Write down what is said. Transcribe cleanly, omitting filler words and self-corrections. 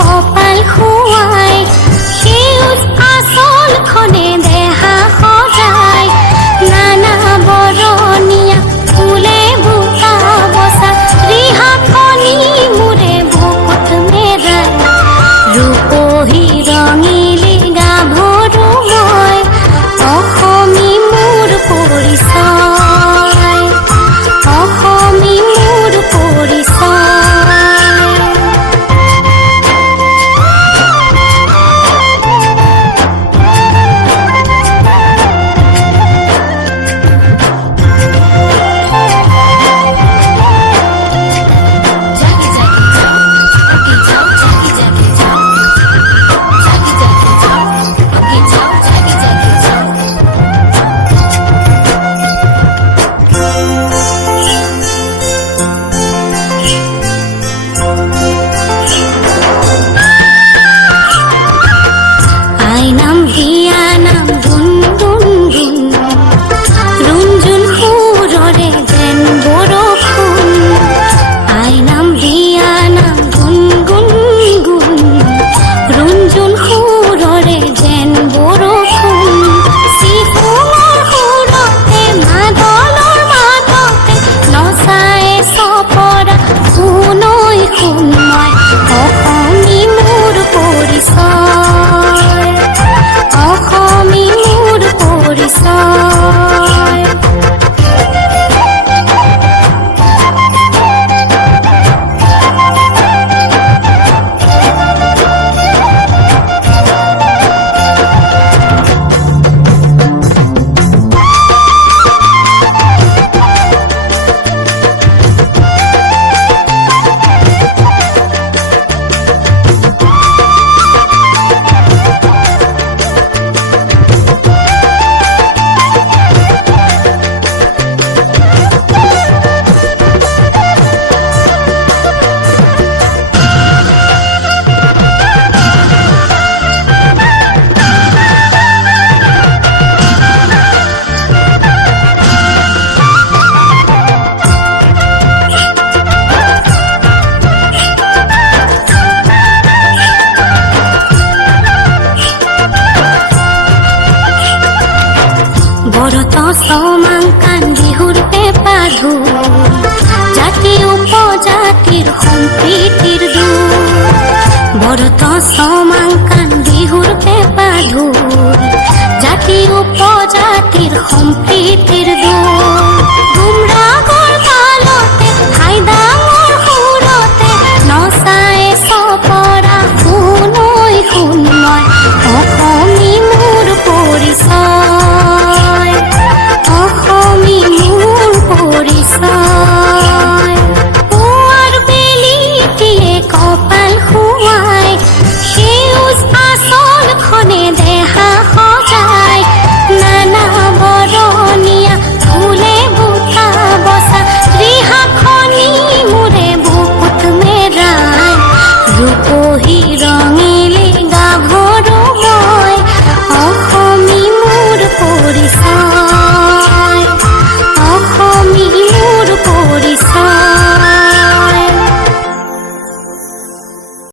কপাল খুৱাই সেউজ আচলখনে দেহা সজাই নানা বৰণীয়া ফুলে বোকা বচা ৰিহাখনি মূৰে বুকুত মেৰাই ৰূপহী ৰঙিলে গাভৰু মই অসমী মোৰ পৰিচয় অসমী মোৰ পৰিচয় বৰত সমাংকান বিহুৰ পেঁপা ঢোল জাতি উপজাতিৰ সম্প্ৰীতিৰ দোল বৰত সমাংকান বিহুৰ পেঁপা ঢোল জাতি উপজাতিৰ সম্প্ৰীতিৰ